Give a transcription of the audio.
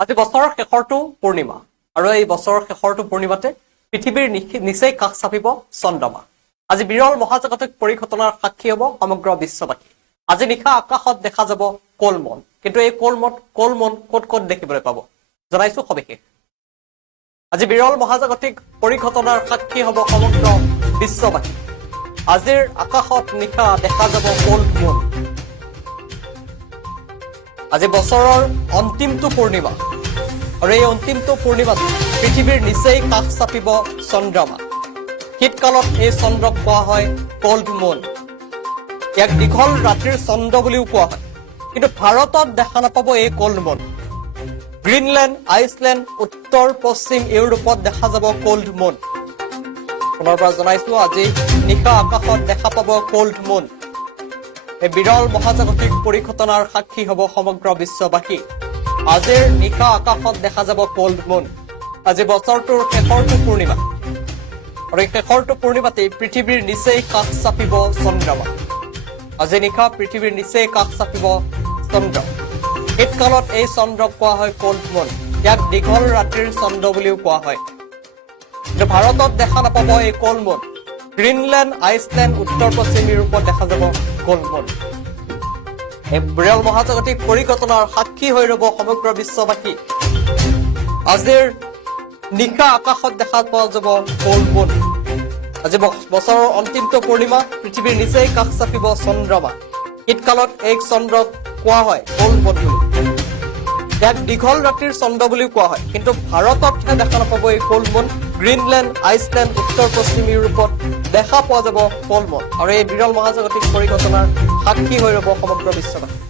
আজি বছৰৰ শেষৰটো পূৰ্ণিমা আৰু এই বছৰৰ শেষৰটো পূৰ্ণিমাতে পৃথিৱীৰ নিচেই কাষ চাপিব চন্দ্ৰমা। আজি বিৰল মহাজাগতিক পৰিঘটনাৰ সাক্ষী হ'ব সমগ্ৰ বিশ্ববাসী। আজি নিশা আকাশত দেখা যাব কলমন, কিন্তু এই কলমন ক'ত ক'ত দেখিবলৈ পাব জনাইছো সবিশেষ। আজি বিৰল মহাজাগতিক পৰিঘটনাৰ সাক্ষী হ'ব সমগ্ৰ বিশ্ববাসী। আজিৰ আকাশত নিশা দেখা যাব কলমন। আজি বছৰৰ অন্তিমটো পূৰ্ণিমা আৰু এই অন্তিমটো পূৰ্ণিমাত পৃথিৱীৰ নিচেই কাষ চাপিব চন্দ্ৰমা। শীতকালত এই চন্দ্ৰক কোৱা হয় কল্ড মুন। ইয়াক দীঘল ৰাতিৰ চন্দ্ৰ বুলিও কোৱা হয়, কিন্তু ভাৰতত দেখা নাপাব এই কল্ড মুন। গ্ৰীণলেণ্ড, আইচলেণ্ড, উত্তৰ পশ্চিম ইউৰোপত দেখা যাব কল্ড মুন। পুনৰবাৰ জনাইছো, আজি নিশা আকাশত দেখা পাব কল্ড মুন। এই বিৰল মহাজাগতিক পৰিঘটনাৰ সাক্ষী হ'ব সমগ্ৰ বিশ্ববাসী। আজিৰ নিশা আকাশত দেখা যাব কল্ড মুন। আজি বছৰটোৰ শেষৰটো পূৰ্ণিমা আৰু এই শেষৰটো পূৰ্ণিমাতেই পৃথিৱীৰ নিচেই কাষ চাপিব চন্দ্ৰমা। আজি নিশা পৃথিৱীৰ নিচেই কাষ চাপিব চন্দ্ৰ। শীতকালত এই চন্দ্ৰক কোৱা হয় কল্ড মুন। ইয়াক দীঘল ৰাতিৰ চন্দ্ৰ বুলিও কোৱা হয়, কিন্তু ভাৰতত দেখা নাপাব এই কল্ড মুন। গ্ৰীণলেণ্ড, আইচলেণ্ড, উত্তৰ পশ্চিম ইউৰোপত দেখা যাব কল্ড মুন। এই বিৰল মহাজাগতিক পৰিঘটনাৰ সাক্ষী হৈ ৰব সমগ্ৰ বিশ্ববাসী। আজিৰ নিশা আকাশত দেখা পোৱা যাব কল্ড মুন। আজি বছৰৰ অন্তিমটো পূৰ্ণিমা, পৃথিৱীৰ নিচেই কাষ চাপিব চন্দ্ৰমা। শীতকালত এই চন্দ্ৰক কোৱা হয় কল্ড মুন বুলি। ইয়াক দীঘল ৰাতিৰ চন্দ্ৰ বুলিও কোৱা হয়, কিন্তু ভাৰততহে দেখা নাপাব এই কল্ড মুন। গ্ৰীণলেণ্ড, আইচলেণ্ড, উত্তৰ পশ্চিম ইউৰোপত দেখা পোৱা যাব কল্ড মুন। আৰু এই বিৰল মহাজাগতিক পৰিঘটনাৰ সাক্ষী হৈ ৰব সমগ্ৰ বিশ্ববাসী।